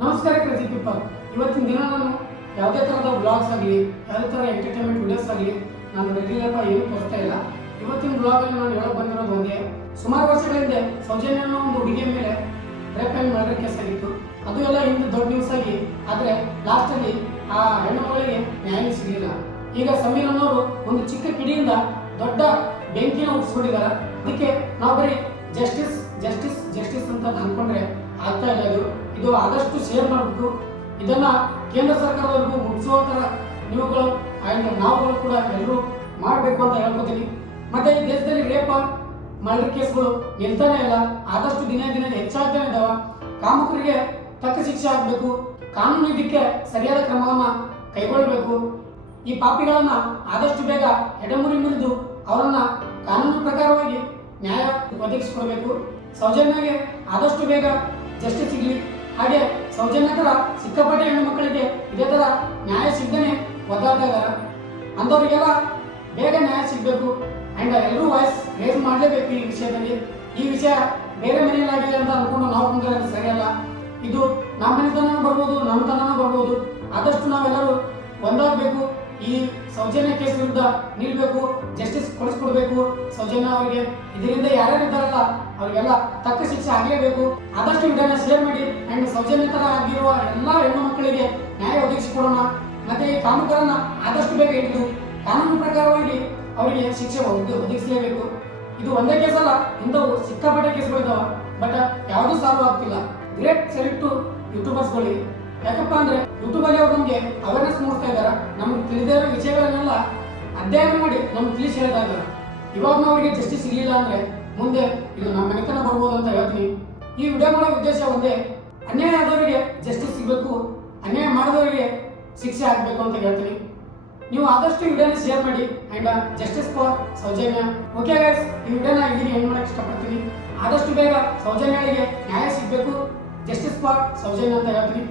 ನಮಸ್ಕಾರ crazy people. ಇವತ್ತಿನ ದಿನ ನಾನು ಯಾವುದೇ ಥರದ ಬ್ಲಾಗ್ಸ್ ಆಗಲಿ ಯಾವುದೇ ಥರ ಎಂಟರ್ಟೈನ್ಮೆಂಟ್ ವಿಡಿಯೋಸ್ ಆಗಲಿ ನಾನು ರೆಗ್ಯುಲರ್ ಏನು ತೋರಿಸ್ತಾ ಇಲ್ಲ. ಇವತ್ತಿನ ಬ್ಲಾಗಲ್ಲಿ ನಾನು ಹೇಳಕ್ ಬಂದಿರೋದು ಒಂದೇ. ಸುಮಾರು ವರ್ಷಗಳ ಹಿಂದೆ ಸೌಜನ್ಯ ಅನ್ನೋ ಒಂದು ಹುಡುಗಿಯ ಮೇಲೆ ರೇಪ್ ಆ್ಯಂಡ್ ಮರ್ಡರ್ ಕೇಸ್ ಆಗಿತ್ತು. ಅದು ಎಲ್ಲ ಹಿಂದೆ ದೊಡ್ಡ ನ್ಯೂಸ್ ಆಗಿ, ಆದರೆ ಲಾಸ್ಟಲ್ಲಿ ಆ ಹೆಣ್ಣು ಮಗಳಿಗೆ ನ್ಯಾಯ ಸಿಗಲಿಲ್ಲ. ಈಗ ಸಮೀರ್ ಅನ್ನೋರು ಒಂದು ಚಿಕ್ಕ ಕಿಡಿಯಿಂದ ದೊಡ್ಡ ಬೆಂಕಿನ ಉಳಿಸ್ಕೊಂಡಿದ್ದಾರೆ. ಅದಕ್ಕೆ ನಾವು ಬರೀ ಜಸ್ಟಿಸ್ ಜಸ್ಟಿಸ್ ಜಸ್ಟಿಸ್ ಅಂತ ಅನ್ಕೊಂಡ್ರೆ ಆಗ್ತಾ ಇಲ್ಲ. ಇದು ಆದಷ್ಟು ಶೇರ್ ಮಾಡಬೇಕು. ಇದನ್ನ ಕೇಂದ್ರ ಸರ್ಕಾರದವರೆಗೂ ಮುಗಿಸುವ ತರ ನೀವುಗಳು ಆ್ಯಂಡ್ ನಾವುಗಳು ಕೂಡ ಎಲ್ಲರೂ ಮಾಡಬೇಕು ಅಂತ ಹೇಳ್ಕೊತೀನಿ. ಮತ್ತೆ ಈ ದೇಶದಲ್ಲಿ ರೇಪ ಮರ್ಡರ್ ಕೇಸ್ಗಳು ನಿಲ್ತಾನೆ ಇಲ್ಲ, ಆದಷ್ಟು ದಿನ ದಿನ ಹೆಚ್ಚಾಗ್ತಾನೆ ಇದಾವ. ಕಾಮಕರಿಗೆ ತಕ್ಕ ಶಿಕ್ಷೆ ಆಗಬೇಕು, ಕಾನೂನು ಇದಕ್ಕೆ ಸರಿಯಾದ ಕ್ರಮವನ್ನ ಕೈಗೊಳ್ಳಬೇಕು. ಈ ಪಾಪಿಗಳನ್ನ ಆದಷ್ಟು ಬೇಗ ಎಡೆಮುರಿ ಮುರಿದು ಅವರನ್ನ ಕಾನೂನು ಪ್ರಕಾರವಾಗಿ ನ್ಯಾಯ ಒದಗಿಸಿಕೊಡಬೇಕು. ಸೌಜನ್ಯಗೆ ಆದಷ್ಟು ಬೇಗ ಜಸ್ಟಿಸ್ ಸಿಗಲಿ. ಹಾಗೆ ಸೌಜನ್ಯ ತರ ಸಿಕ್ಕಾಪಟ್ಟೆ ಹೆಣ್ಣು ಮಕ್ಕಳಿಗೆ ಇದೇ ತರ ನ್ಯಾಯ ಸಿಗದೇನೆ ಒದ್ದಾಡ್ತಾ ಇದ್ದಾರೆ. ಅಂಥವ್ರಿಗೆಲ್ಲ ಬೇಗ ನ್ಯಾಯ ಸಿಗಬೇಕು. ಅಂಡ್ ಎಲ್ಲರೂ ವಾಯ್ಸ್ ರೇಸ್ ಮಾಡಲೇಬೇಕು ಈ ವಿಷಯದಲ್ಲಿ. ಈ ವಿಷಯ ಬೇರೆ ಮನೆಯಲ್ಲಾಗಿದೆ ಅಂತ ಅನ್ಕೊಂಡು ನಾವು ಕುಂತ್ರೆ ಸರಿಯಲ್ಲ. ಇದು ನಮ್ಮ ಮನೆತನೂ ಬರ್ಬೋದು, ನಮ್ಮ ತನೂ ಬರ್ಬೋದು. ಆದಷ್ಟು ನಾವೆಲ್ಲರೂ ಒಂದಾಗಬೇಕು. ಈ ಸೌಜನ್ಯ ಕೇಸ್ ವಿರುದ್ಧ ನಿಲ್ಬೇಕು, ಜಸ್ಟಿಸ್ ಕೊಡಿಸ್ಕೊಡ್ಬೇಕು ಸೌಜನ್ಯ ಅವರಿಗೆ. ಇದರಿಂದ ಯಾರ್ಯಾರು ಇದ್ದಾರಲ್ಲ ಅವರಿಗೆಲ್ಲ ತಕ್ಕ ಶಿಕ್ಷೆ ಆಗಲೇಬೇಕು. ಆದಷ್ಟು ವಿಡಿಯೋನ ಶೇರ್ ಮಾಡಿ ಅಂಡ್ ಸೌಜನ್ಯ ತರ ಆಗಿರುವ ಎಲ್ಲಾ ಹೆಣ್ಣು ಮಕ್ಕಳಿಗೆ ನ್ಯಾಯ ಒದಗಿಸಿಕೊಡೋಣ. ಮತ್ತೆ ಈ ಕಾಮಗಾರನ ಆದಷ್ಟು ಬೇಗ ಹಿಡಿದು ಕಾನೂನು ಪ್ರಕಾರವಾಗಿ ಅವರಿಗೆ ಶಿಕ್ಷೆ ಒದಗಿಸಲೇಬೇಕು. ಇದು ಒಂದೇ ಕೇಸ್ ಅಲ್ಲ, ಇಂಥವು ಸಿಕ್ಕಾಪಟ್ಟೆ ಕೇಸ್ಗಳಿದಾವ. ಬಟ್ ಯಾವುದು ಸಾಲ್ವ್ ಆಗ್ತಿಲ್ಲ. ಗ್ರೇಟ್ ಸೆಲ್ಯೂಟ್ ಟು ಯೂಟ್ಯೂಬರ್ಸ್ಗಳಿಗೆ. ಯಾಕಪ್ಪ ಅಂದ್ರೆ ಯೂಟ್ಯೂಬ್ ಅಲ್ಲಿ ಅವ್ರು ನಮ್ಗೆ ಅವೇರ್ನೆಸ್ ಮೂಡಿಸ್ತಾ ಇದಾರೆ. ನಮ್ಗೆ ತಿಳಿದಿರೋ ವಿಷಯಗಳನ್ನೆಲ್ಲ ಅಧ್ಯಯನ ಮಾಡಿ ನಮ್ಗೆ ತಿಳಿಸಿ ಹೇಳ್ತಾ ಇದ್ದಾರೆ. ಇವಾಗ ನಾವು ಅವರಿಗೆ ಜಸ್ಟಿಸ್ ಸಿಗಲಿಲ್ಲ ಅಂದ್ರೆ ಮುಂದೆ ಇದು ನಮ್ಮ ಮನೆತನ ಬರ್ಬೋದು ಅಂತ ಹೇಳ್ತೀನಿ. ಈ ವಿಡಿಯೋ ಮಾಡೋ ಉದ್ದೇಶ ಒಂದೇ, ಅನ್ಯಾಯ ಆದವರಿಗೆ ಜಸ್ಟಿಸ್ ಸಿಗಬೇಕು, ಅನ್ಯಾಯ ಮಾಡಿದವರಿಗೆ ಶಿಕ್ಷೆ ಆಗ್ಬೇಕು ಅಂತ ಹೇಳ್ತೀನಿ. ನೀವು ಆದಷ್ಟು ವಿಡಿಯೋನ ಶೇರ್ ಮಾಡಿ and justice for Sowjanya. Okay guys, ಈ ವಿಡಿಯೋನ ಇಲ್ಲಿ ಎಂಡ್ ಮಾಡಕ್ಕೆ ಇಷ್ಟಪಡ್ತೀನಿ. ಆದಷ್ಟು ಬೇಗ ಸೌಜನ್ಯಗಳಿಗೆ ನ್ಯಾಯ ಸಿಗಬೇಕು, ಜಸ್ಟಿಸ್ ಫಾರ್ ಸೌಜನ್ಯ ಅಂತ ಹೇಳ್ತೀನಿ.